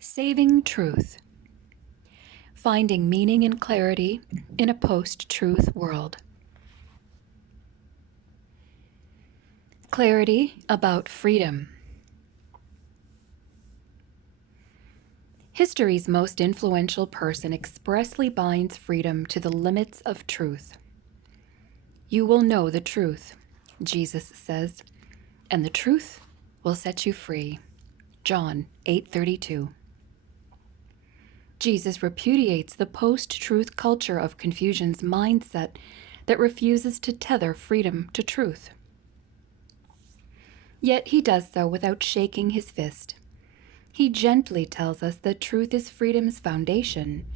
Saving truth. Finding meaning and clarity in a post-truth world. Clarity about freedom. History's most influential person expressly binds freedom to the limits of truth. You will know the truth, Jesus says, and the truth will set you free. John 8:32. Jesus repudiates the post-truth culture of confusion's mindset that refuses to tether freedom to truth. Yet he does so without shaking his fist. He gently tells us that truth is freedom's foundation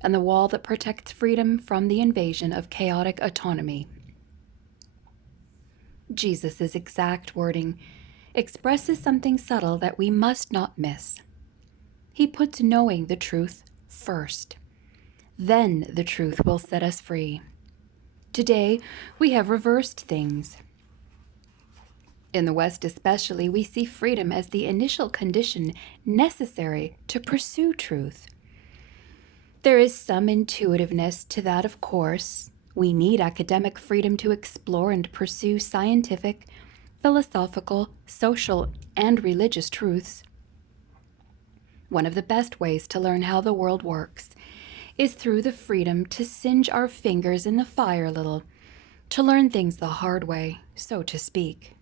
and the wall that protects freedom from the invasion of chaotic autonomy. Jesus' exact wording expresses something subtle that we must not miss. He puts knowing the truth first. Then the truth will set us free. Today, we have reversed things. In the West especially, we see freedom as the initial condition necessary to pursue truth. There is some intuitiveness to that, of course. We need academic freedom to explore and pursue scientific, philosophical, social, and religious truths. One of the best ways to learn how the world works is through the freedom to singe our fingers in the fire a little, to learn things the hard way, so to speak.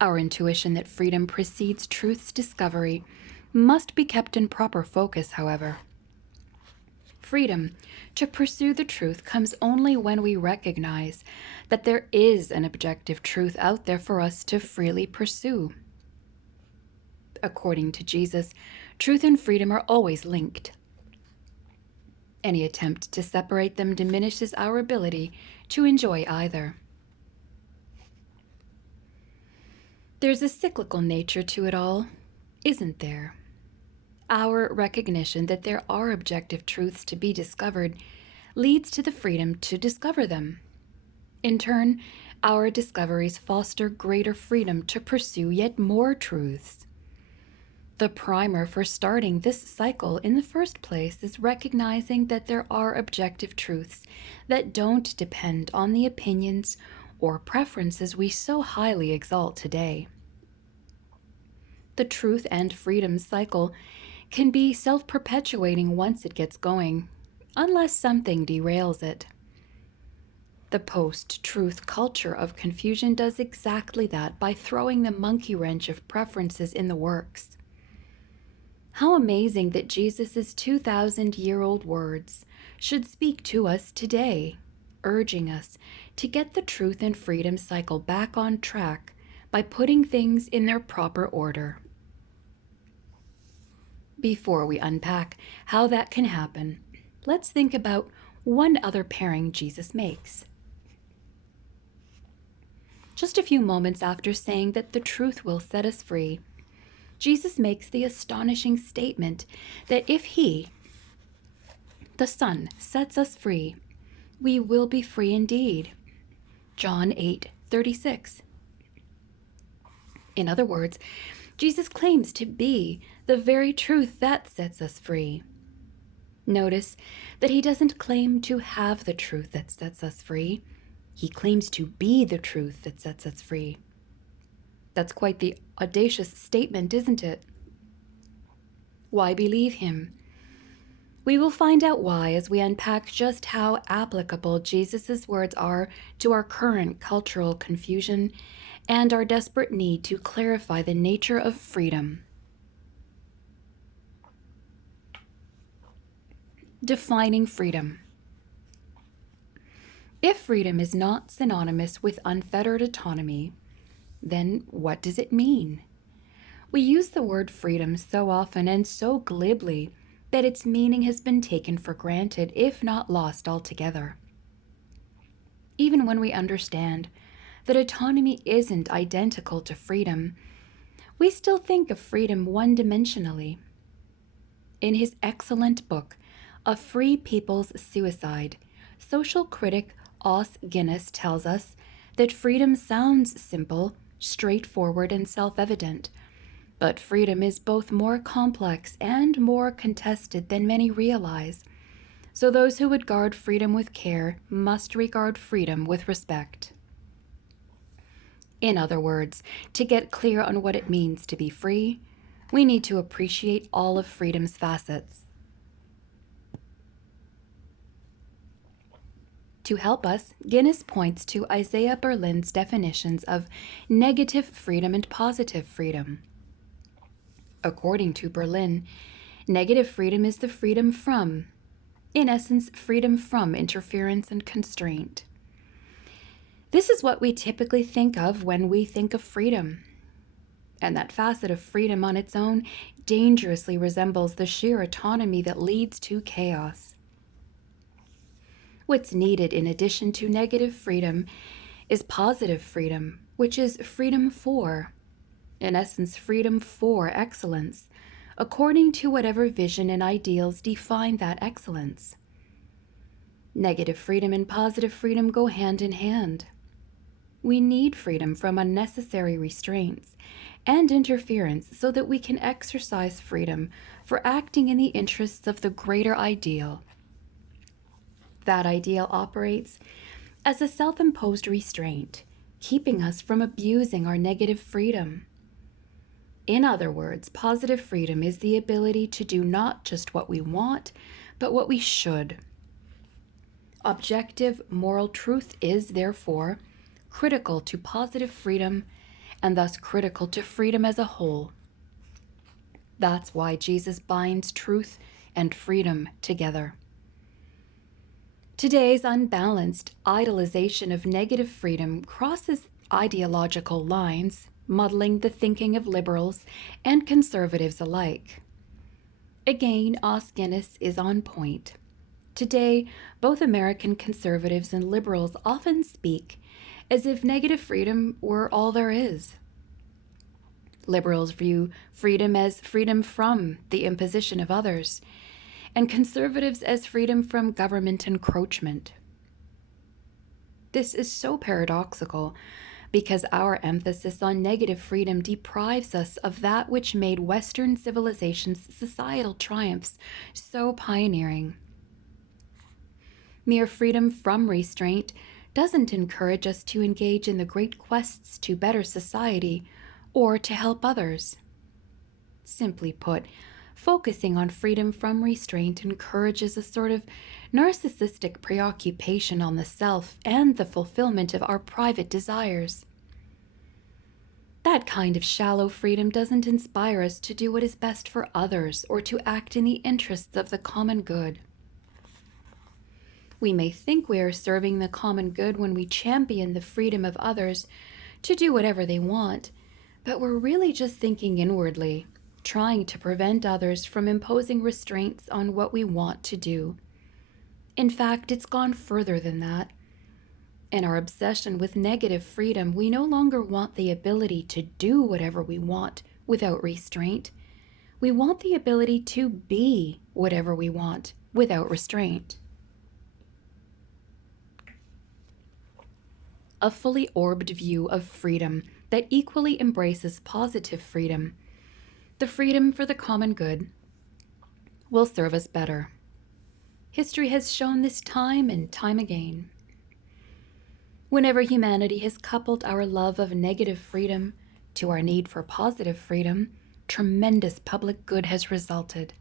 Our intuition that freedom precedes truth's discovery must be kept in proper focus, however. Freedom to pursue the truth comes only when we recognize that there is an objective truth out there for us to freely pursue. According to Jesus, truth and freedom are always linked. Any attempt to separate them diminishes our ability to enjoy either. There's a cyclical nature to it all, isn't there? Our recognition that there are objective truths to be discovered leads to the freedom to discover them. In turn, our discoveries foster greater freedom to pursue yet more truths. The primer for starting this cycle in the first place is recognizing that there are objective truths that don't depend on the opinions or preferences we so highly exalt today. The truth and freedom cycle can be self-perpetuating once it gets going, unless something derails it. The post-truth culture of confusion does exactly that by throwing the monkey wrench of preferences in the works. How amazing that Jesus' 2,000-year-old words should speak to us today, urging us to get the truth and freedom cycle back on track by putting things in their proper order. Before we unpack how that can happen, let's think about one other pairing Jesus makes. Just a few moments after saying that the truth will set us free, Jesus makes the astonishing statement that if He, the Son, sets us free, we will be free indeed. John 8:36. In other words, Jesus claims to be the very truth that sets us free. Notice that He doesn't claim to have the truth that sets us free. He claims to be the truth that sets us free. That's quite the audacious statement, isn't it? Why believe Him? We will find out why as we unpack just how applicable Jesus' words are to our current cultural confusion and our desperate need to clarify the nature of freedom. Defining freedom. If freedom is not synonymous with unfettered autonomy, then what does it mean? We use the word freedom so often and so glibly that its meaning has been taken for granted, if not lost altogether. Even when we understand that autonomy isn't identical to freedom, we still think of freedom one-dimensionally. In his excellent book, A Free People's Suicide, social critic Os Guinness tells us that freedom sounds simple, straightforward, and self-evident, But freedom is both more complex and more contested than many realize. So those who would guard freedom with care must regard freedom with respect. In other words, to get clear on what it means to be free, we need to appreciate all of freedom's facets. To help us, Guinness points to Isaiah Berlin's definitions of negative freedom and positive freedom. According to Berlin, negative freedom is the freedom from, in essence, freedom from interference and constraint. This is what we typically think of when we think of freedom. And that facet of freedom on its own dangerously resembles the sheer autonomy that leads to chaos. What's needed in addition to negative freedom is positive freedom, which is freedom for, in essence, freedom for excellence, according to whatever vision and ideals define that excellence. Negative freedom and positive freedom go hand in hand. We need freedom from unnecessary restraints and interference so that we can exercise freedom for acting in the interests of the greater ideal. That ideal operates as a self-imposed restraint, keeping us from abusing our negative freedom. In other words, positive freedom is the ability to do not just what we want, but what we should. Objective moral truth is, therefore, critical to positive freedom and thus critical to freedom as a whole. That's why Jesus binds truth and freedom together. Today's unbalanced idolization of negative freedom crosses ideological lines, muddling the thinking of liberals and conservatives alike. Again, Os Guinness is on point. Today, both American conservatives and liberals often speak as if negative freedom were all there is. Liberals view freedom as freedom from the imposition of others, and conservatives as freedom from government encroachment. This is so paradoxical because our emphasis on negative freedom deprives us of that which made Western civilization's societal triumphs so pioneering. Mere freedom from restraint doesn't encourage us to engage in the great quests to better society or to help others. Simply put, focusing on freedom from restraint encourages a sort of narcissistic preoccupation on the self and the fulfillment of our private desires. That kind of shallow freedom doesn't inspire us to do what is best for others or to act in the interests of the common good. We may think we are serving the common good when we champion the freedom of others to do whatever they want, but we're really just thinking inwardly, trying to prevent others from imposing restraints on what we want to do. In fact, it's gone further than that. In our obsession with negative freedom, we no longer want the ability to do whatever we want without restraint. We want the ability to be whatever we want without restraint. A fully orbed view of freedom that equally embraces positive freedom, the freedom for the common good, will serve us better. History has shown this time and time again. Whenever humanity has coupled our love of negative freedom to our need for positive freedom, tremendous public good has resulted.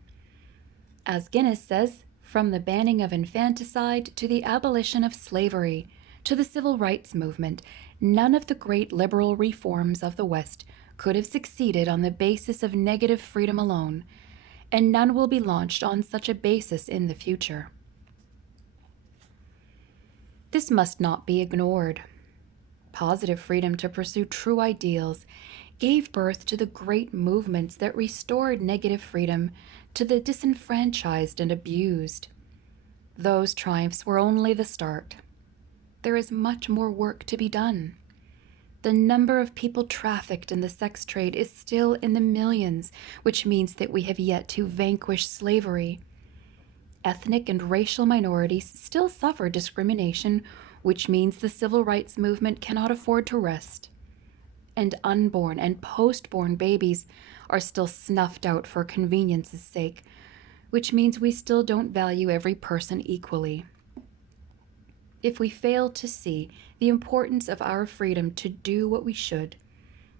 As Guinness says, from the banning of infanticide to the abolition of slavery to the civil rights movement, none of the great liberal reforms of the West could have succeeded on the basis of negative freedom alone, and none will be launched on such a basis in the future. This must not be ignored. Positive freedom to pursue true ideals gave birth to the great movements that restored negative freedom to the disenfranchised and abused. Those triumphs were only the start. There is much more work to be done. The number of people trafficked in the sex trade is still in the millions, which means that we have yet to vanquish slavery. Ethnic and racial minorities still suffer discrimination, which means the civil rights movement cannot afford to rest. and unborn and postborn babies are still snuffed out for convenience's sake, which means we still don't value every person equally. If we fail to see the importance of our freedom to do what we should,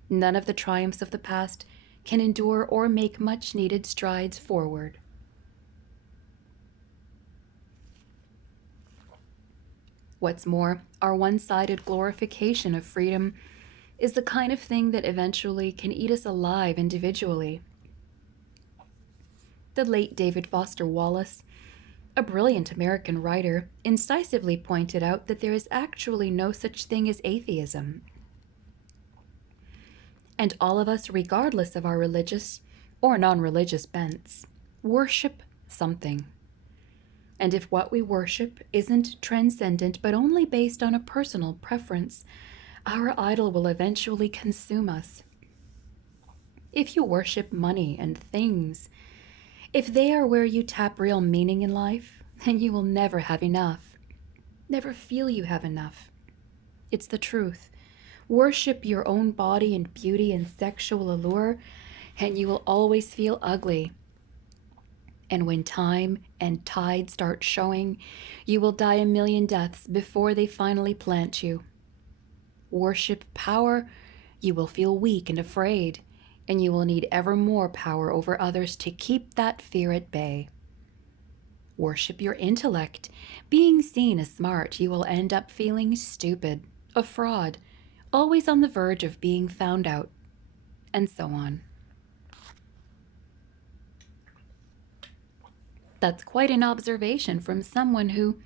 none of the triumphs of the past can endure or make much needed strides forward. What's more, our one-sided glorification of freedom is the kind of thing that eventually can eat us alive individually. The late David Foster Wallace, a brilliant American writer, incisively pointed out that there is actually no such thing as atheism. And all of us, regardless of our religious or non-religious bents, worship something. And if what we worship isn't transcendent but only based on a personal preference, our idol will eventually consume us. If you worship money and things, if they are where you tap real meaning in life, then you will never have enough. Never feel you have enough. It's the truth. Worship your own body and beauty and sexual allure, and you will always feel ugly. And when time and tide start showing, you will die a million deaths before they finally plant you. Worship power, you will feel weak and afraid, and you will need ever more power over others to keep that fear at bay. Worship your intellect. Being seen as smart, you will end up feeling stupid, a fraud, always on the verge of being found out, and so on. That's quite an observation from someone who,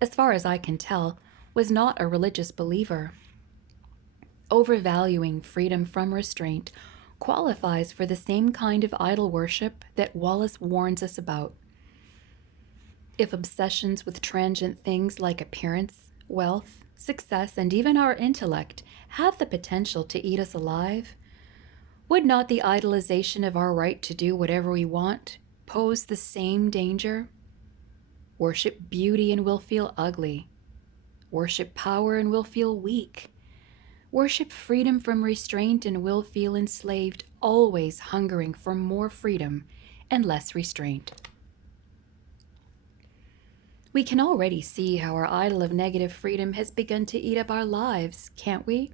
as far as I can tell, was not a religious believer. Overvaluing freedom from restraint qualifies for the same kind of idol worship that Wallace warns us about. If obsessions with transient things like appearance, wealth, success, and even our intellect have the potential to eat us alive, would not the idolization of our right to do whatever we want pose the same danger? Worship beauty and we'll feel ugly. Worship power and we'll feel weak. Worship freedom from restraint and we'll feel enslaved, always hungering for more freedom and less restraint. We can already see how our idol of negative freedom has begun to eat up our lives, can't we?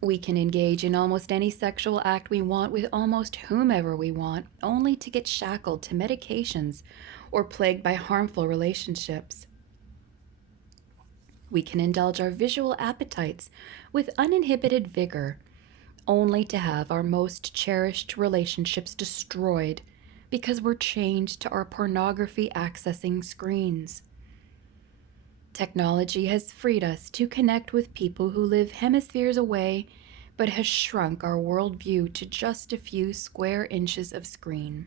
We can engage in almost any sexual act we want with almost whomever we want, only to get shackled to medications or plagued by harmful relationships. We can indulge our visual appetites with uninhibited vigor, only to have our most cherished relationships destroyed because we're chained to our pornography accessing screens. Technology has freed us to connect with people who live hemispheres away, but has shrunk our worldview to just a few square inches of screen.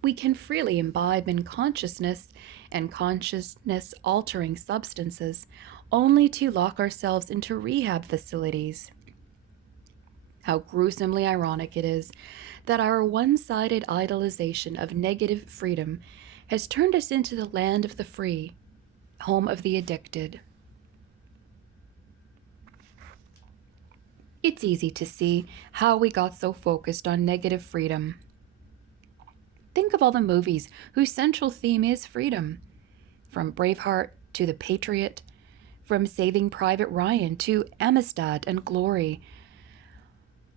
We can freely imbibe in consciousness and consciousness-altering substances, only to lock ourselves into rehab facilities. How gruesomely ironic it is that our one-sided idolization of negative freedom has turned us into the land of the free, home of the addicted. It's easy to see how we got so focused on negative freedom. Think of all the movies whose central theme is freedom. From Braveheart to The Patriot, from Saving Private Ryan to Amistad and Glory.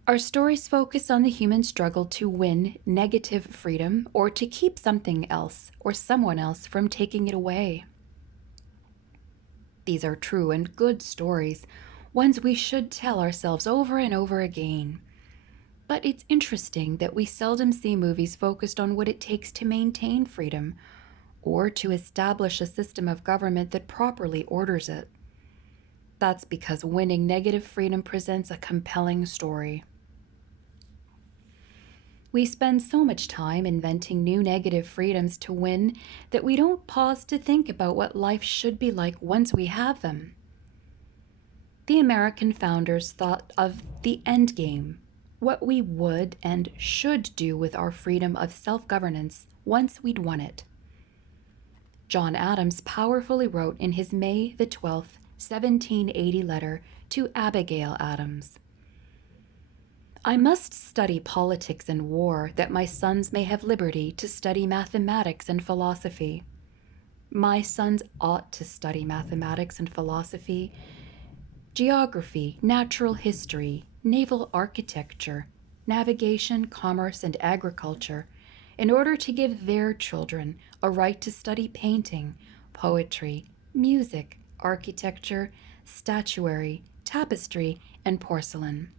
Our stories focus on the human struggle to win negative freedom or to keep something else or someone else from taking it away. These are true and good stories, ones we should tell ourselves over and over again. But it's interesting that we seldom see movies focused on what it takes to maintain freedom or to establish a system of government that properly orders it. That's because winning negative freedom presents a compelling story. We spend so much time inventing new negative freedoms to win that we don't pause to think about what life should be like once we have them. The American founders thought of the end game, what we would and should do with our freedom of self-governance once we'd won it. John Adams powerfully wrote in his May the 12th, 1780 letter to Abigail Adams. I must study politics and war that my sons may have liberty to study mathematics and philosophy. My sons ought to study mathematics and philosophy, geography, natural history, naval architecture, navigation, commerce, and agriculture, in order to give their children a right to study painting, poetry, music, architecture, statuary, tapestry, and porcelain.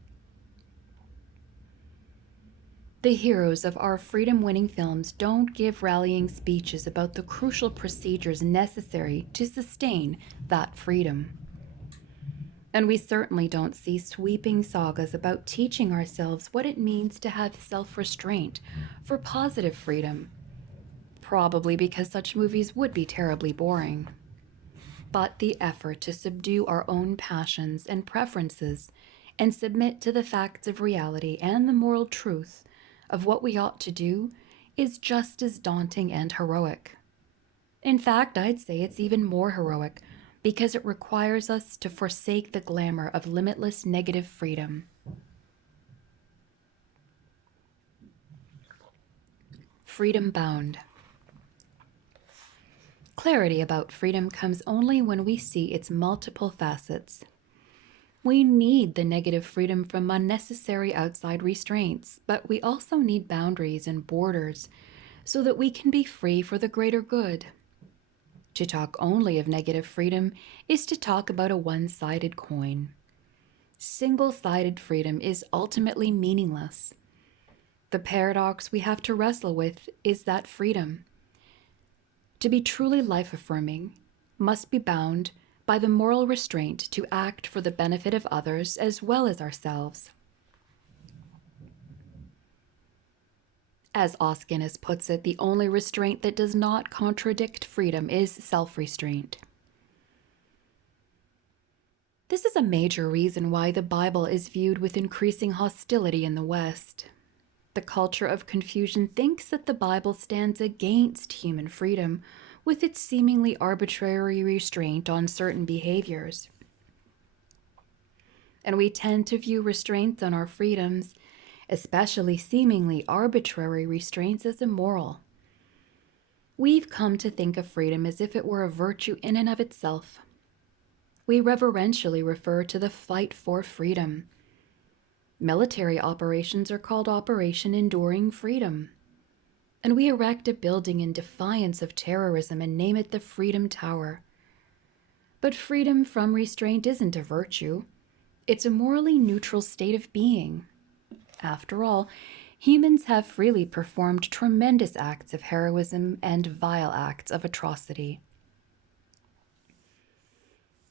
The heroes of our freedom-winning films don't give rallying speeches about the crucial procedures necessary to sustain that freedom. And we certainly don't see sweeping sagas about teaching ourselves what it means to have self-restraint for positive freedom, probably because such movies would be terribly boring. But the effort to subdue our own passions and preferences and submit to the facts of reality and the moral truth of what we ought to do is just as daunting and heroic. In fact, I'd say it's even more heroic because it requires us to forsake the glamour of limitless negative freedom. Freedom bound. Clarity about freedom comes only when we see its multiple facets. We need the negative freedom from unnecessary outside restraints, but we also need boundaries and borders so that we can be free for the greater good. To talk only of negative freedom is to talk about a one-sided coin. Single-sided freedom is ultimately meaningless. The paradox we have to wrestle with is that freedom, to be truly life-affirming, must be bound by the moral restraint to act for the benefit of others as well as ourselves. As Oskinus puts it, the only restraint that does not contradict freedom is self-restraint. This is a major reason why the Bible is viewed with increasing hostility in the West. The culture of confusion thinks that the Bible stands against human freedom with its seemingly arbitrary restraint on certain behaviors. And we tend to view restraints on our freedoms, especially seemingly arbitrary restraints, as immoral. We've come to think of freedom as if it were a virtue in and of itself. We reverentially refer to the fight for freedom. Military operations are called Operation Enduring Freedom. And we erect a building in defiance of terrorism and name it the Freedom Tower. But freedom from restraint isn't a virtue. It's a morally neutral state of being. After all, humans have freely performed tremendous acts of heroism and vile acts of atrocity.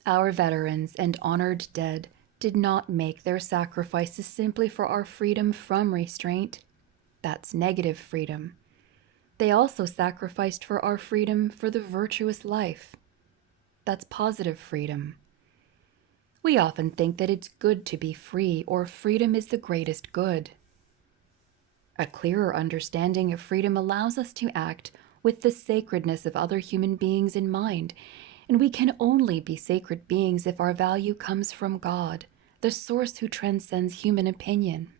Our veterans and honored dead did not make their sacrifices simply for our freedom from restraint. That's negative freedom. They also sacrificed for our freedom for the virtuous life. That's positive freedom. We often think that it's good to be free, or freedom is the greatest good. A clearer understanding of freedom allows us to act with the sacredness of other human beings in mind, and we can only be sacred beings if our value comes from God, the source who transcends human opinion.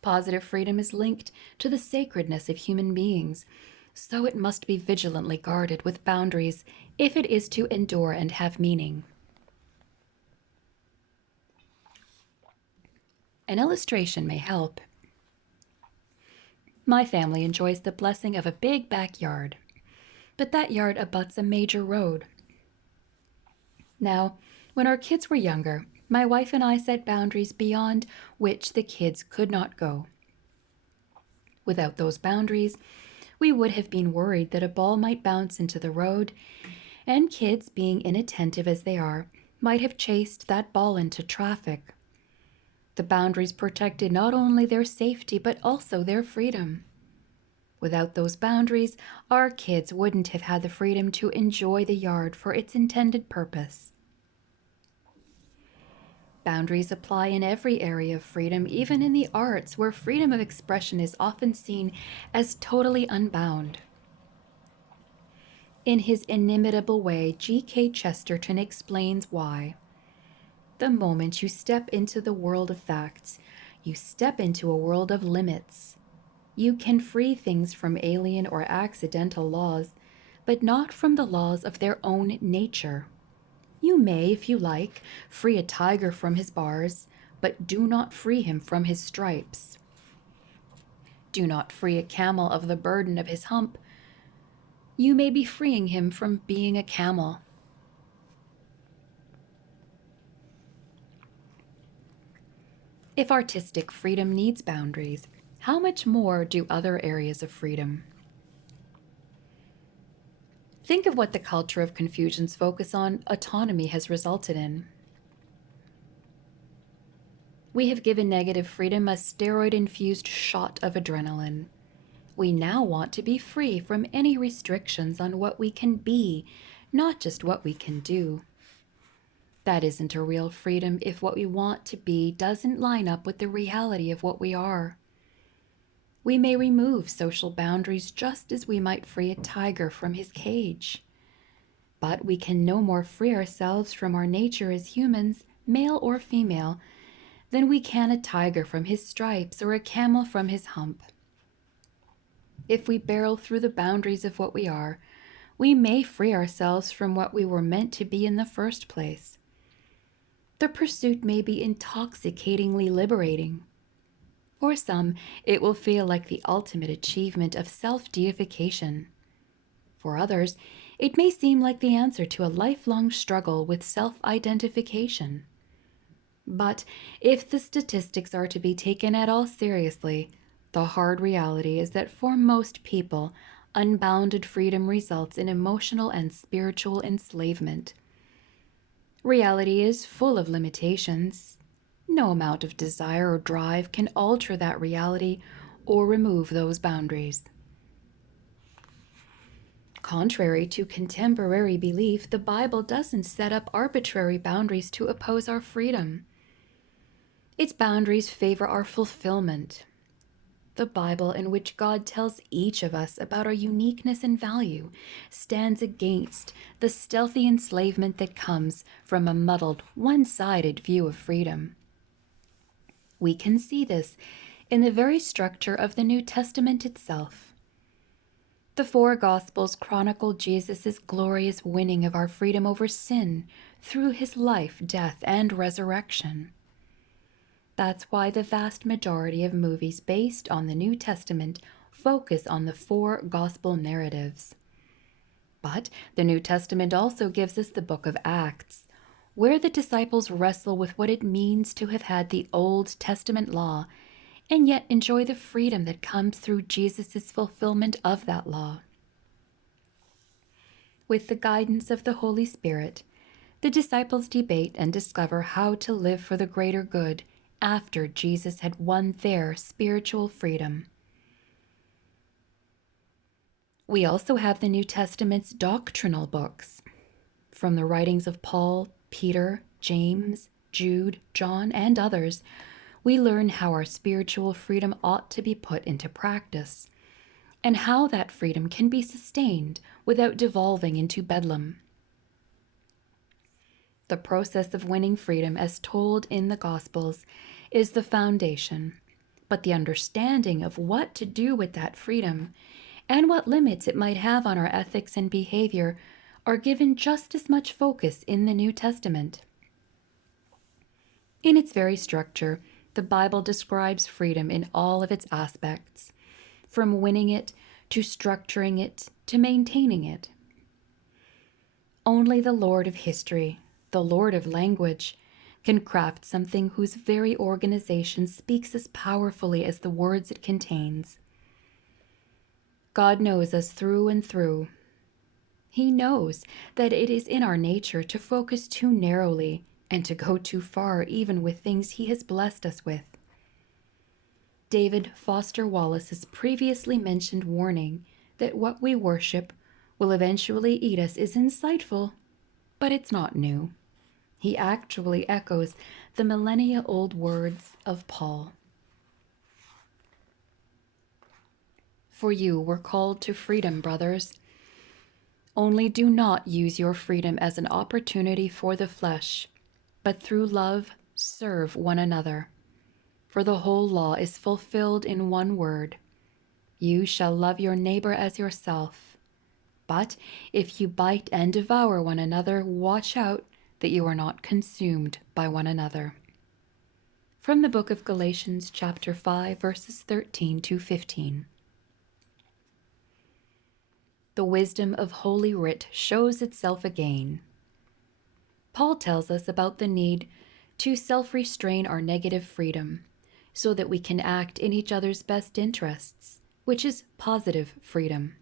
Positive freedom is linked to the sacredness of human beings, so it must be vigilantly guarded with boundaries if it is to endure and have meaning. An illustration may help. My family enjoys the blessing of a big backyard, but that yard abuts a major road. Now, when our kids were younger, my wife and I set boundaries beyond which the kids could not go. Without those boundaries, we would have been worried that a ball might bounce into the road, and kids, being inattentive as they are, might have chased that ball into traffic. The boundaries protected not only their safety, but also their freedom. Without those boundaries, our kids wouldn't have had the freedom to enjoy the yard for its intended purpose. Boundaries apply in every area of freedom, even in the arts, where freedom of expression is often seen as totally unbound. In his inimitable way, G.K. Chesterton explains why. The moment you step into the world of facts, you step into a world of limits. You can free things from alien or accidental laws, but not from the laws of their own nature. You may, if you like, free a tiger from his bars, but do not free him from his stripes. Do not free a camel of the burden of his hump. You may be freeing him from being a camel. If artistic freedom needs boundaries, how much more do other areas of freedom? Think of what the culture of Confucian's focus on autonomy has resulted in. We have given negative freedom a steroid-infused shot of adrenaline. We now want to be free from any restrictions on what we can be, not just what we can do. That isn't a real freedom if what we want to be doesn't line up with the reality of what we are. We may remove social boundaries just as we might free a tiger from his cage. But we can no more free ourselves from our nature as humans, male or female, than we can a tiger from his stripes or a camel from his hump. If we barrel through the boundaries of what we are, we may free ourselves from what we were meant to be in the first place. The pursuit may be intoxicatingly liberating. For some, it will feel like the ultimate achievement of self-deification. For others, it may seem like the answer to a lifelong struggle with self-identification. But if the statistics are to be taken at all seriously, the hard reality is that for most people, unbounded freedom results in emotional and spiritual enslavement. Reality is full of limitations. No amount of desire or drive can alter that reality or remove those boundaries. Contrary to contemporary belief, the Bible doesn't set up arbitrary boundaries to oppose our freedom. Its boundaries favor our fulfillment. The Bible, in which God tells each of us about our uniqueness and value, stands against the stealthy enslavement that comes from a muddled, one-sided view of freedom. We can see this in the very structure of the New Testament itself. The four Gospels chronicle Jesus' glorious winning of our freedom over sin through his life, death, and resurrection. That's why the vast majority of movies based on the New Testament focus on the four gospel narratives. But the New Testament also gives us the book of Acts, where the disciples wrestle with what it means to have had the Old Testament law and yet enjoy the freedom that comes through Jesus' fulfillment of that law. With the guidance of the Holy Spirit, the disciples debate and discover how to live for the greater good after Jesus had won their spiritual freedom. We also have the New Testament's doctrinal books. From the writings of Paul, Peter, James, Jude, John, and others, we learn how our spiritual freedom ought to be put into practice, and how that freedom can be sustained without devolving into bedlam. The process of winning freedom, as told in the Gospels, is the foundation, but the understanding of what to do with that freedom and what limits it might have on our ethics and behavior are given just as much focus in the New Testament. In its very structure, the Bible describes freedom in all of its aspects, from winning it to structuring it to maintaining it. Only the Lord of history, the Lord of language, can craft something whose very organization speaks as powerfully as the words it contains. God knows us through and through. He knows that it is in our nature to focus too narrowly and to go too far even with things he has blessed us with. David Foster Wallace's previously mentioned warning that what we worship will eventually eat us is insightful, but it's not new. He actually echoes the millennia-old words of Paul. For you were called to freedom, brothers. Only do not use your freedom as an opportunity for the flesh, but through love serve one another. For the whole law is fulfilled in one word: you shall love your neighbor as yourself. But if you bite and devour one another, watch out that you are not consumed by one another. From the book of Galatians, chapter 5, verses 13 to 15. The wisdom of Holy Writ shows itself again. Paul tells us about the need to self-restrain our negative freedom so that we can act in each other's best interests, which is positive freedom.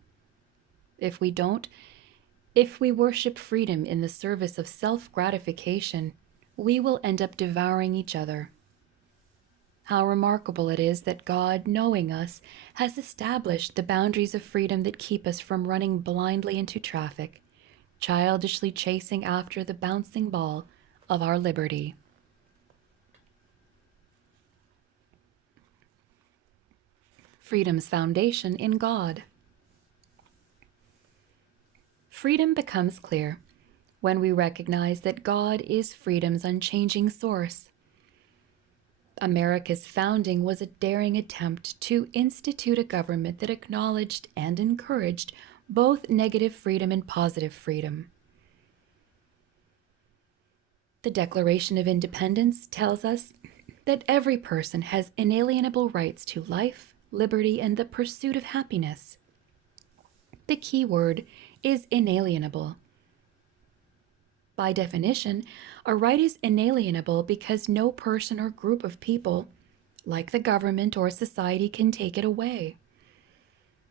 If we worship freedom in the service of self-gratification, we will end up devouring each other. How remarkable it is that God, knowing us, has established the boundaries of freedom that keep us from running blindly into traffic, childishly chasing after the bouncing ball of our liberty. Freedom's foundation in God. Freedom becomes clear when we recognize that God is freedom's unchanging source. America's founding was a daring attempt to institute a government that acknowledged and encouraged both negative freedom and positive freedom. The Declaration of Independence tells us that every person has inalienable rights to life, liberty, and the pursuit of happiness. The key word is inalienable. By definition, a right is inalienable because no person or group of people, like the government or society, can take it away.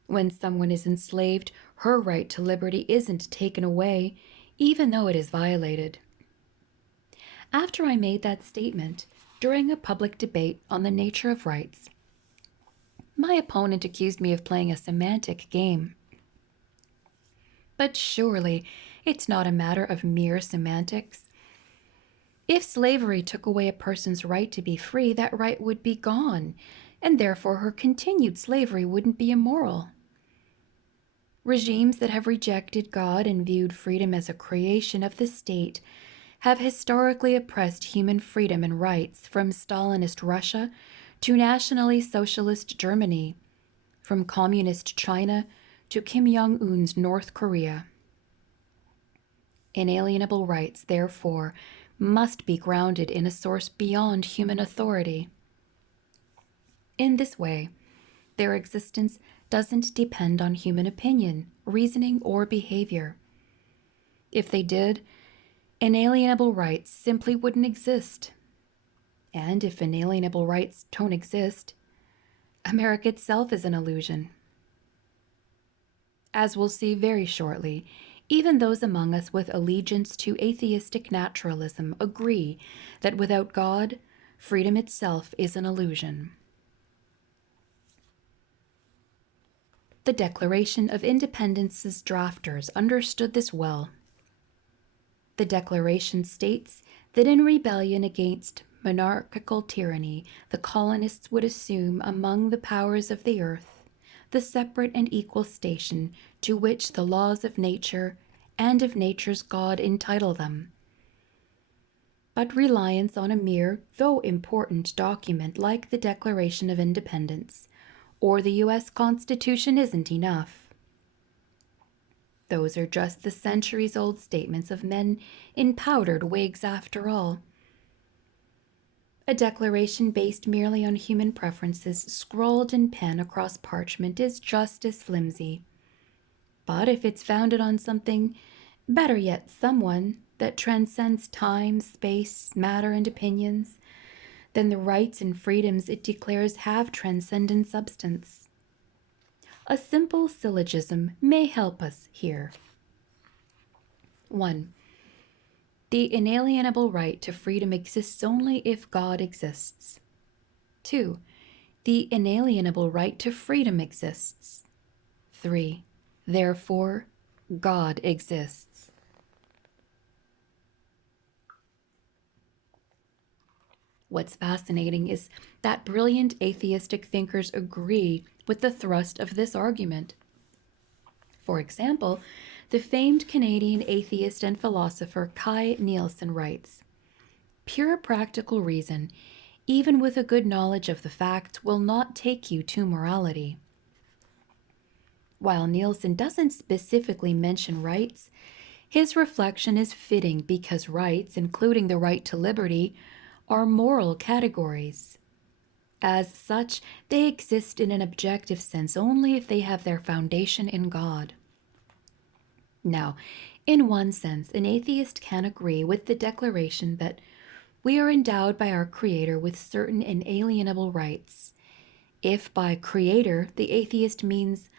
When someone is enslaved, her right to liberty isn't taken away, even though it is violated. After I made that statement during a public debate on the nature of rights, my opponent accused me of playing a semantic game. But surely it's not a matter of mere semantics. If slavery took away a person's right to be free, that right would be gone, and therefore her continued slavery wouldn't be immoral. Regimes that have rejected God and viewed freedom as a creation of the state have historically oppressed human freedom and rights, from Stalinist Russia to nationally socialist Germany, from communist China to Kim Jong-un's North Korea. Inalienable rights, therefore, must be grounded in a source beyond human authority. In this way, their existence doesn't depend on human opinion, reasoning, or behavior. If they did, inalienable rights simply wouldn't exist. And if inalienable rights don't exist, America itself is an illusion. As we'll see very shortly, even those among us with allegiance to atheistic naturalism agree that without God, freedom itself is an illusion. The Declaration of Independence's drafters understood this well. The Declaration states that in rebellion against monarchical tyranny, the colonists would assume among the powers of the earth the separate and equal station to which the laws of nature and of nature's God entitle them. But reliance on a mere, though important, document like the Declaration of Independence or the U.S. Constitution isn't enough. Those are just the centuries-old statements of men in powdered wigs after all. A declaration based merely on human preferences, scrawled in pen across parchment, is just as flimsy. But if it's founded on something, better yet, someone that transcends time, space, matter, and opinions, then the rights and freedoms it declares have transcendent substance. A simple syllogism may help us here. 1. The inalienable right to freedom exists only if God exists. 2. The inalienable right to freedom exists. 3. Therefore, God exists. What's fascinating is that brilliant atheistic thinkers agree with the thrust of this argument. For example, the famed Canadian atheist and philosopher Kai Nielsen writes, "Pure practical reason, even with a good knowledge of the facts, will not take you to morality." While Nielsen doesn't specifically mention rights, his reflection is fitting because rights, including the right to liberty, are moral categories. As such, they exist in an objective sense only if they have their foundation in God. Now, in one sense, an atheist can agree with the declaration that we are endowed by our Creator with certain inalienable rights. If by Creator the atheist means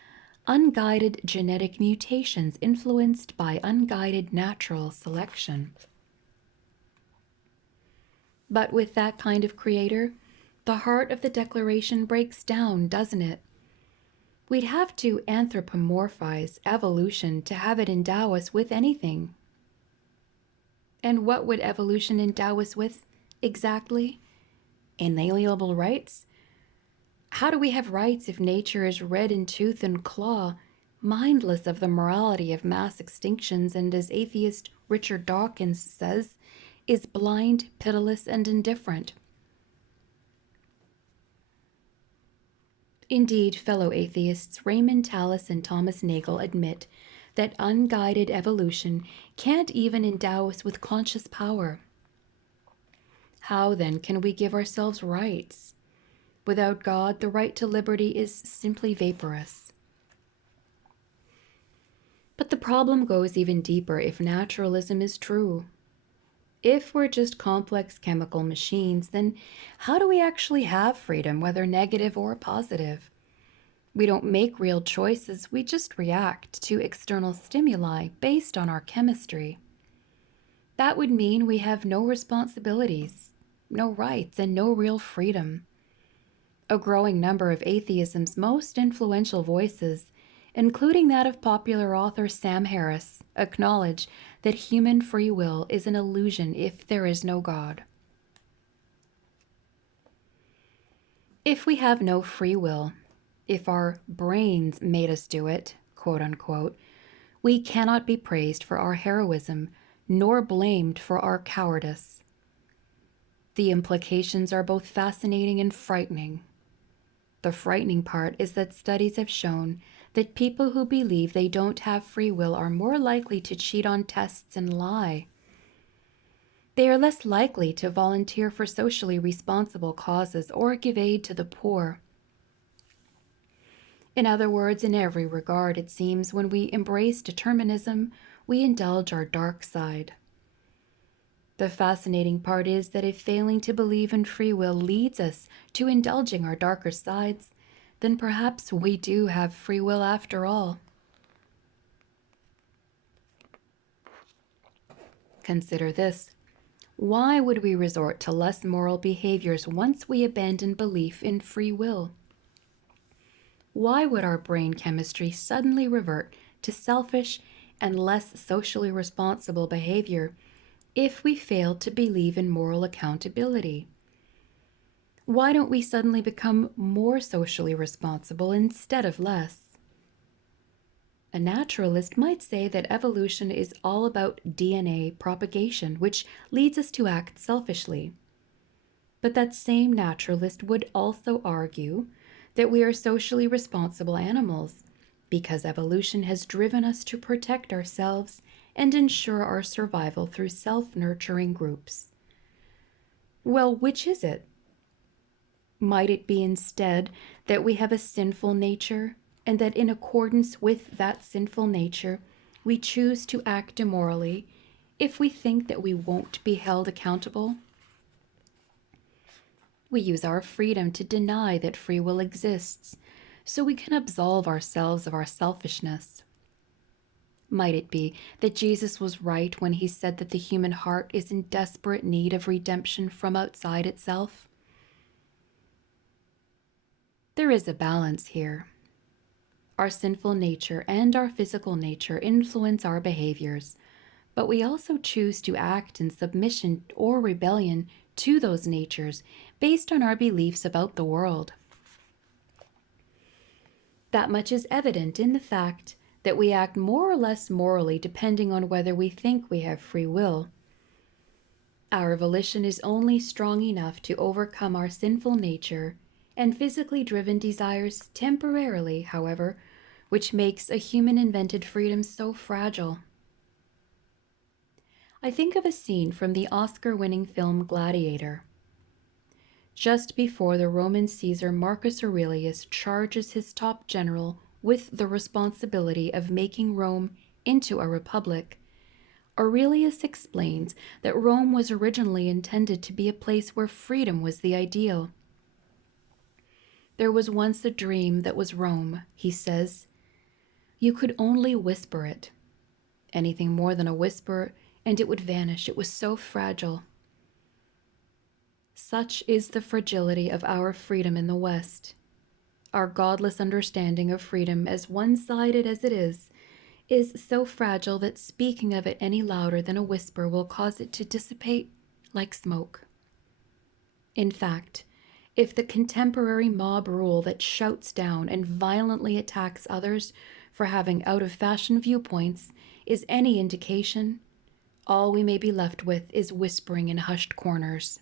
unguided genetic mutations influenced by unguided natural selection. But with that kind of Creator, the heart of the declaration breaks down, doesn't it? We'd have to anthropomorphize evolution to have it endow us with anything. And what would evolution endow us with exactly? Inalienable rights? How do we have rights if nature is red in tooth and claw, mindless of the morality of mass extinctions, and as atheist Richard Dawkins says, is blind, pitiless, and indifferent? Indeed, fellow atheists Raymond Tallis and Thomas Nagel admit that unguided evolution can't even endow us with conscious power. How then can we give ourselves rights? Without God, the right to liberty is simply vaporous. But the problem goes even deeper if naturalism is true. If we're just complex chemical machines, then how do we actually have freedom, whether negative or positive? We don't make real choices, we just react to external stimuli based on our chemistry. That would mean we have no responsibilities, no rights, and no real freedom. A growing number of atheism's most influential voices, including that of popular author Sam Harris, acknowledge that human free will is an illusion if there is no God. If we have no free will, if our brains made us do it, quote unquote, we cannot be praised for our heroism, nor blamed for our cowardice. The implications are both fascinating and frightening. The frightening part is that studies have shown that people who believe they don't have free will are more likely to cheat on tests and lie. They are less likely to volunteer for socially responsible causes or give aid to the poor. In other words, in every regard, it seems, when we embrace determinism, we indulge our dark side. The fascinating part is that if failing to believe in free will leads us to indulging our darker sides, then perhaps we do have free will after all. Consider this. Why would we resort to less moral behaviors once we abandon belief in free will? Why would our brain chemistry suddenly revert to selfish and less socially responsible behavior if we fail to believe in moral accountability? Why don't we suddenly become more socially responsible instead of less? A naturalist might say that evolution is all about DNA propagation, which leads us to act selfishly. But that same naturalist would also argue that we are socially responsible animals because evolution has driven us to protect ourselves and ensure our survival through self-nurturing groups. Well, which is it? Might it be instead that we have a sinful nature, and that in accordance with that sinful nature, we choose to act immorally if we think that we won't be held accountable? We use our freedom to deny that free will exists, so we can absolve ourselves of our selfishness. Might it be that Jesus was right when he said that the human heart is in desperate need of redemption from outside itself? There is a balance here. Our sinful nature and our physical nature influence our behaviors, but we also choose to act in submission or rebellion to those natures based on our beliefs about the world. That much is evident in the fact that we act more or less morally depending on whether we think we have free will. Our volition is only strong enough to overcome our sinful nature and physically driven desires temporarily, however, which makes a human invented freedom so fragile. I think of a scene from the Oscar winning film Gladiator. Just before the Roman Caesar Marcus Aurelius charges his top general with the responsibility of making Rome into a republic, Aurelius explains that Rome was originally intended to be a place where freedom was the ideal. There was once a dream that was Rome, he says. You could only whisper it. Anything more than a whisper, and it would vanish. It was so fragile. Such is the fragility of our freedom in the West. Our godless understanding of freedom, as one-sided as it is so fragile that speaking of it any louder than a whisper will cause it to dissipate like smoke. In fact, if the contemporary mob rule that shouts down and violently attacks others for having out-of-fashion viewpoints is any indication, all we may be left with is whispering in hushed corners.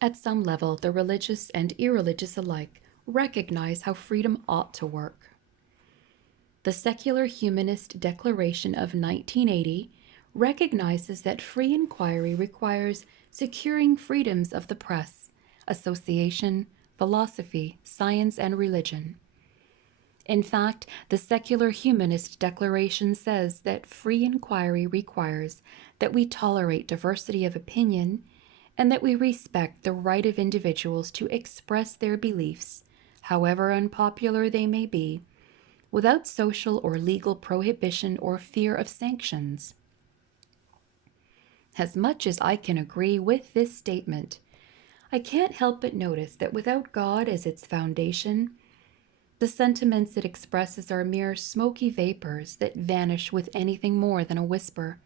At some level, the religious and irreligious alike recognize how freedom ought to work. The Secular Humanist Declaration of 1980 recognizes that free inquiry requires securing freedoms of the press, association, philosophy, science, and religion. In fact, the Secular Humanist Declaration says that free inquiry requires that we tolerate diversity of opinion and that we respect the right of individuals to express their beliefs, however unpopular they may be, without social or legal prohibition or fear of sanctions. As much as I can agree with this statement, I can't help but notice that without God as its foundation, the sentiments it expresses are mere smoky vapors that vanish with anything more than a whisper.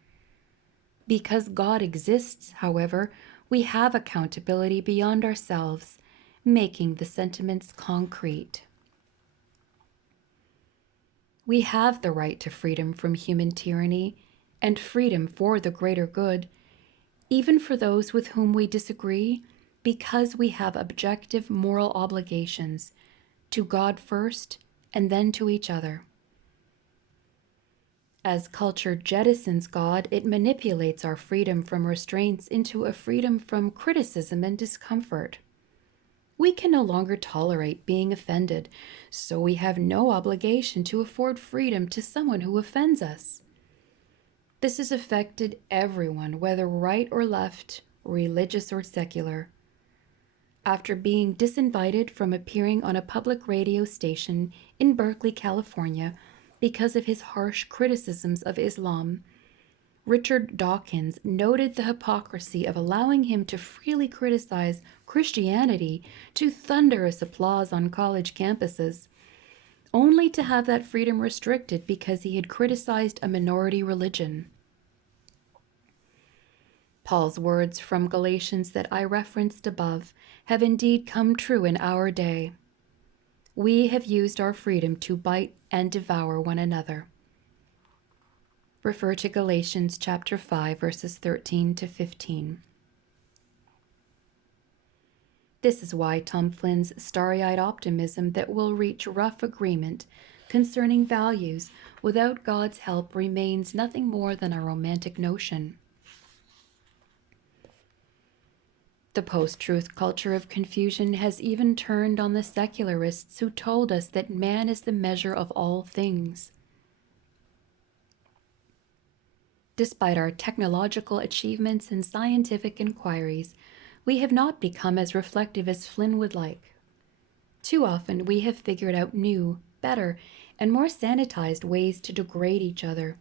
Because God exists, however, we have accountability beyond ourselves, making the sentiments concrete. We have the right to freedom from human tyranny and freedom for the greater good, even for those with whom we disagree, because we have objective moral obligations to God first and then to each other. As culture jettisons God, it manipulates our freedom from restraints into a freedom from criticism and discomfort. We can no longer tolerate being offended, so we have no obligation to afford freedom to someone who offends us. This has affected everyone, whether right or left, religious or secular. After being disinvited from appearing on a public radio station in Berkeley, California, because of his harsh criticisms of Islam, Richard Dawkins noted the hypocrisy of allowing him to freely criticize Christianity to thunderous applause on college campuses, only to have that freedom restricted because he had criticized a minority religion. Paul's words from Galatians that I referenced above have indeed come true in our day. We have used our freedom to bite and devour one another. Refer to Galatians chapter 5, verses 13 to 15. This is why Tom Flynn's starry-eyed optimism that we'll reach rough agreement concerning values without God's help remains nothing more than a romantic notion. The post-truth culture of confusion has even turned on the secularists who told us that man is the measure of all things. Despite our technological achievements and scientific inquiries, we have not become as reflective as Flynn would like. Too often we have figured out new, better, and more sanitized ways to degrade each other.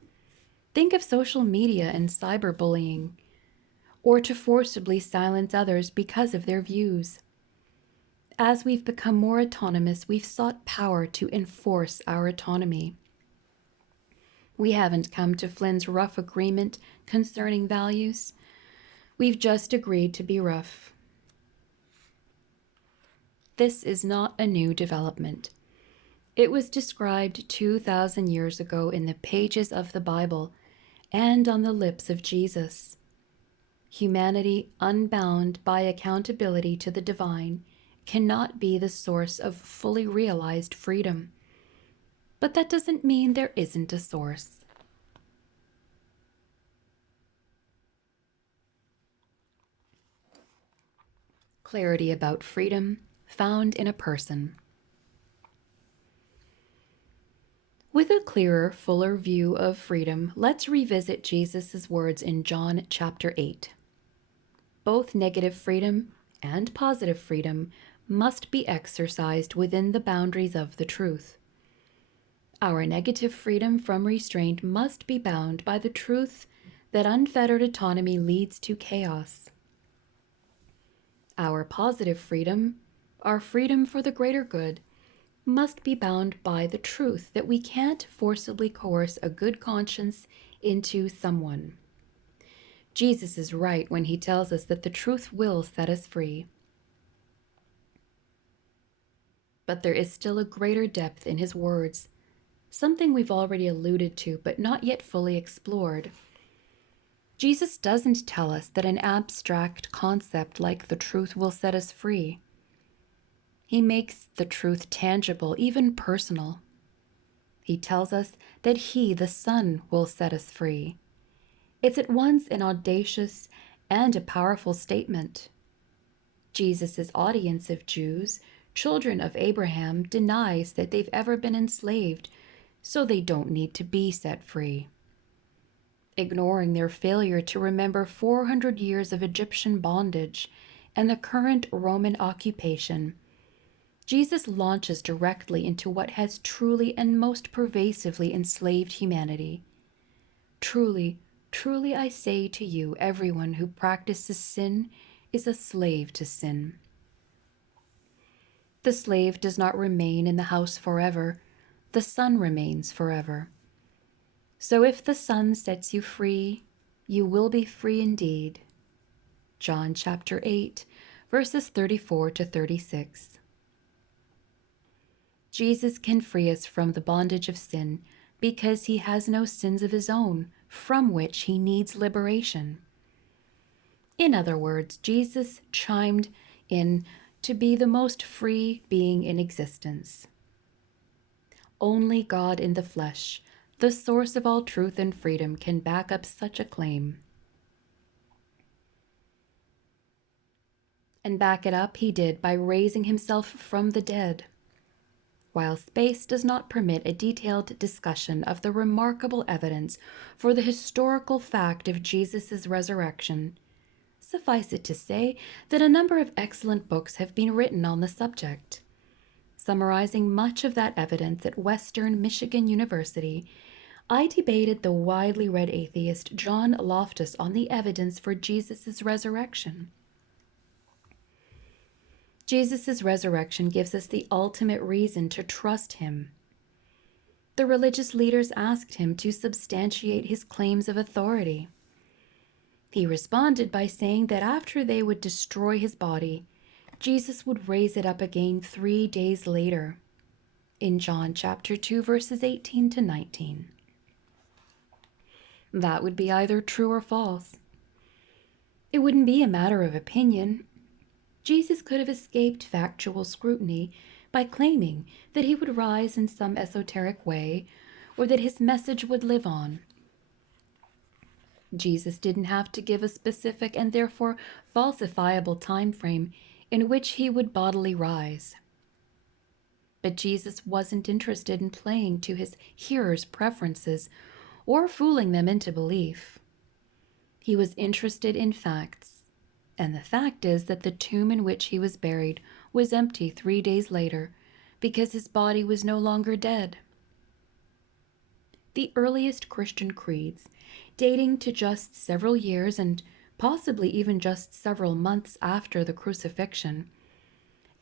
Think of social media and cyberbullying, or to forcibly silence others because of their views. As we've become more autonomous, we've sought power to enforce our autonomy. We haven't come to Flynn's rough agreement concerning values. We've just agreed to be rough. This is not a new development. It was described 2,000 years ago in the pages of the Bible and on the lips of Jesus. Humanity, unbound by accountability to the divine, cannot be the source of fully realized freedom. But that doesn't mean there isn't a source. Clarity about freedom found in a person. With a clearer, fuller view of freedom, let's revisit Jesus' words in John chapter 8. Both negative freedom and positive freedom must be exercised within the boundaries of the truth. Our negative freedom from restraint must be bound by the truth that unfettered autonomy leads to chaos. Our positive freedom, our freedom for the greater good, must be bound by the truth that we can't forcibly coerce a good conscience into someone. Jesus is right when he tells us that the truth will set us free. But there is still a greater depth in his words, something we've already alluded to but not yet fully explored. Jesus doesn't tell us that an abstract concept like the truth will set us free. He makes the truth tangible, even personal. He tells us that he, the Son, will set us free. It's at once an audacious and a powerful statement. Jesus' audience of Jews, children of Abraham, denies that they've ever been enslaved, so they don't need to be set free. Ignoring their failure to remember 400 years of Egyptian bondage and the current Roman occupation, Jesus launches directly into what has truly and most pervasively enslaved humanity. Truly, truly I say to you, everyone who practices sin is a slave to sin. The slave does not remain in the house forever. The Son remains forever. So if the Son sets you free, you will be free indeed. John chapter 8, verses 34 to 36. Jesus can free us from the bondage of sin because he has no sins of his own from which he needs liberation. In other words, Jesus chimed in to be the most free being in existence. Only God in the flesh, the source of all truth and freedom, can back up such a claim. And back it up he did by raising himself from the dead. While space does not permit a detailed discussion of the remarkable evidence for the historical fact of Jesus' resurrection, suffice it to say that a number of excellent books have been written on the subject. Summarizing much of that evidence at Western Michigan University, I debated the widely read atheist John Loftus on the evidence for Jesus' resurrection. Jesus' resurrection gives us the ultimate reason to trust him. The religious leaders asked him to substantiate his claims of authority. He responded by saying that after they would destroy his body, Jesus would raise it up again 3 days later, in John chapter 2, verses 18 to 19. That would be either true or false. It wouldn't be a matter of opinion. Jesus could have escaped factual scrutiny by claiming that he would rise in some esoteric way or that his message would live on. Jesus didn't have to give a specific and therefore falsifiable time frame in which he would bodily rise. But Jesus wasn't interested in playing to his hearers' preferences or fooling them into belief. He was interested in facts. And the fact is that the tomb in which he was buried was empty 3 days later because his body was no longer dead. The earliest Christian creeds, dating to just several years and possibly even just several months after the crucifixion,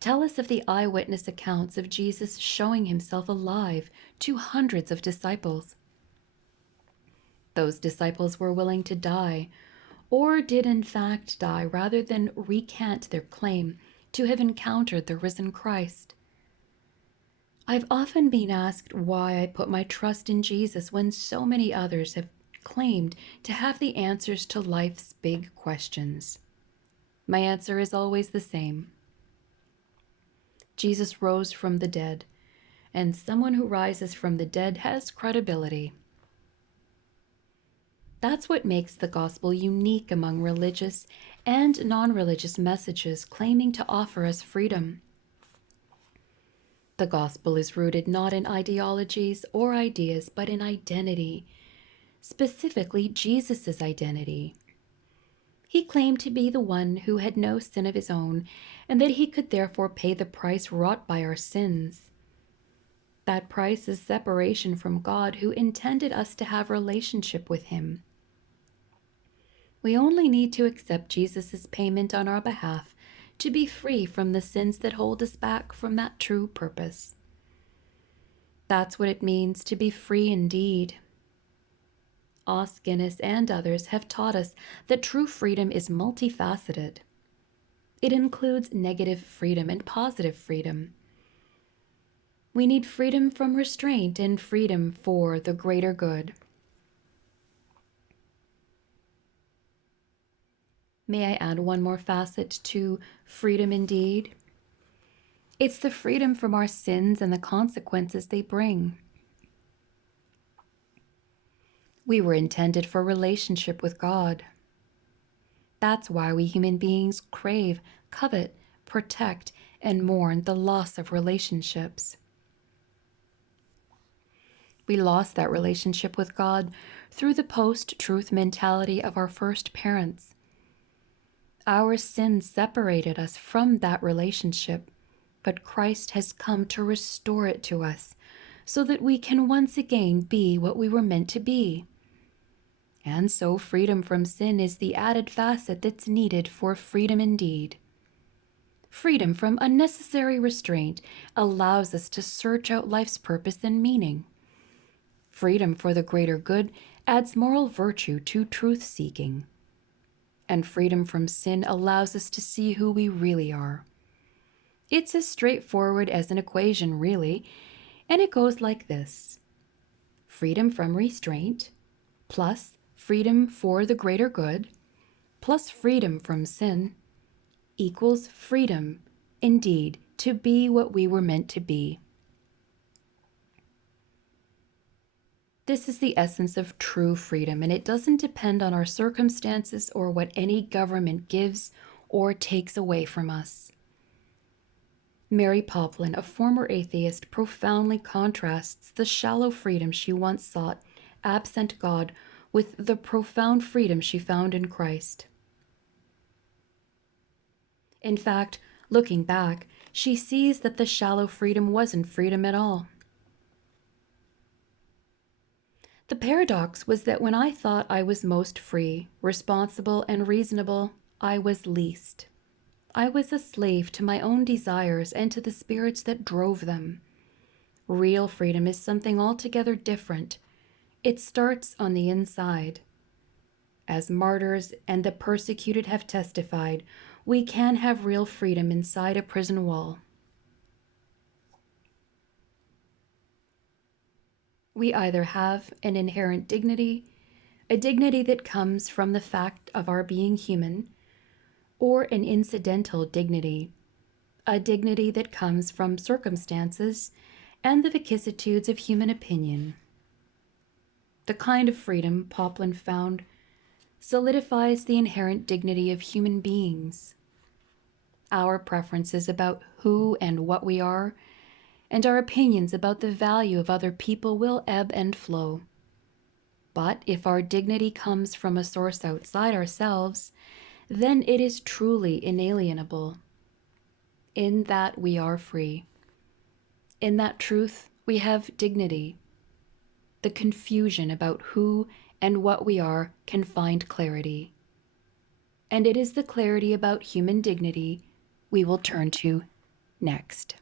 tell us of the eyewitness accounts of Jesus showing himself alive to hundreds of disciples. Those disciples were willing to die, or did in fact die rather than recant their claim to have encountered the risen Christ. I've often been asked why I put my trust in Jesus when so many others have claimed to have the answers to life's big questions. My answer is always the same. Jesus rose from the dead, and someone who rises from the dead has credibility. That's what makes the gospel unique among religious and non-religious messages claiming to offer us freedom. The gospel is rooted not in ideologies or ideas, but in identity, specifically Jesus' identity. He claimed to be the one who had no sin of his own, and that he could therefore pay the price wrought by our sins. That price is separation from God, who intended us to have relationship with him. We only need to accept Jesus' payment on our behalf to be free from the sins that hold us back from that true purpose. That's what it means to be free indeed. Os Guinness and others have taught us that true freedom is multifaceted. It includes negative freedom and positive freedom. We need freedom from restraint and freedom for the greater good. May I add one more facet to freedom indeed? It's the freedom from our sins and the consequences they bring. We were intended for relationship with God. That's why we human beings crave, covet, protect, and mourn the loss of relationships. We lost that relationship with God through the post-truth mentality of our first parents. Our sin separated us from that relationship, but Christ has come to restore it to us so that we can once again be what we were meant to be. And so freedom from sin is the added facet that's needed for freedom indeed. Freedom from unnecessary restraint allows us to search out life's purpose and meaning. Freedom for the greater good adds moral virtue to truth-seeking. And freedom from sin allows us to see who we really are. It's as straightforward as an equation, really, and it goes like this. Freedom from restraint plus freedom for the greater good plus freedom from sin equals freedom, indeed, to be what we were meant to be. This is the essence of true freedom, and it doesn't depend on our circumstances or what any government gives or takes away from us. Mary Poplin, a former atheist, profoundly contrasts the shallow freedom she once sought, absent God, with the profound freedom she found in Christ. In fact, looking back, she sees that the shallow freedom wasn't freedom at all. The paradox was that when I thought I was most free, responsible, and reasonable, I was least. I was a slave to my own desires and to the spirits that drove them. Real freedom is something altogether different. It starts on the inside. As martyrs and the persecuted have testified, we can have real freedom inside a prison wall. We either have an inherent dignity, a dignity that comes from the fact of our being human, or an incidental dignity, a dignity that comes from circumstances and the vicissitudes of human opinion. The kind of freedom Poplin found solidifies the inherent dignity of human beings. Our preferences about who and what we are, and our opinions about the value of other people will ebb and flow. But if our dignity comes from a source outside ourselves, then it is truly inalienable. In that we are free. In that truth, we have dignity. The confusion about who and what we are can find clarity. And it is the clarity about human dignity we will turn to next.